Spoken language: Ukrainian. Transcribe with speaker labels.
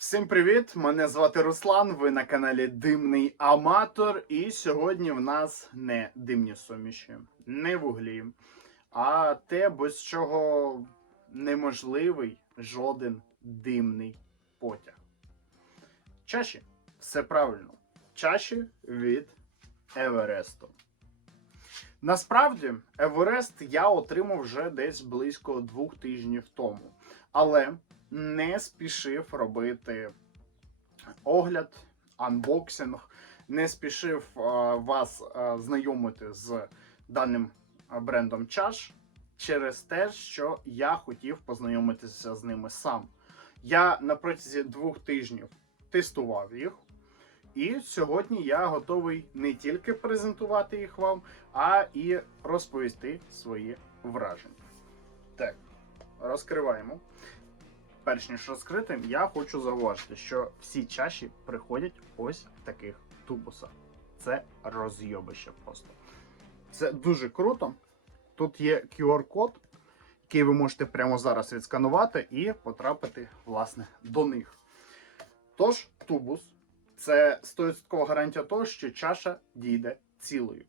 Speaker 1: Всім привіт! Мене звати Руслан. Ви на каналі Димний Аматор. І сьогодні в нас не димні суміші, не вуглі, а те, без чого неможливий жоден димний потяг. Чаші, все правильно. Чаші від Евересту. Насправді, Еверест я отримав вже десь близько двох тижнів тому. Але не спішив робити огляд, анбоксинг, не спішив а, вас а, знайомити з даним брендом чаш через те, що я хотів познайомитися з ними сам. Я на протязі двох тижнів тестував їх. І сьогодні я готовий не тільки презентувати їх вам, а і розповісти свої враження. Так, розкриваємо. Перш ніж розкрити, я хочу зауважити, що всі чаші приходять ось в таких тубусах. Це розйобище просто. Це дуже круто. Тут є QR-код, який ви можете прямо зараз відсканувати і потрапити, власне, до них. Тож, тубус це 100% гарантія того, що чаша дійде цілою.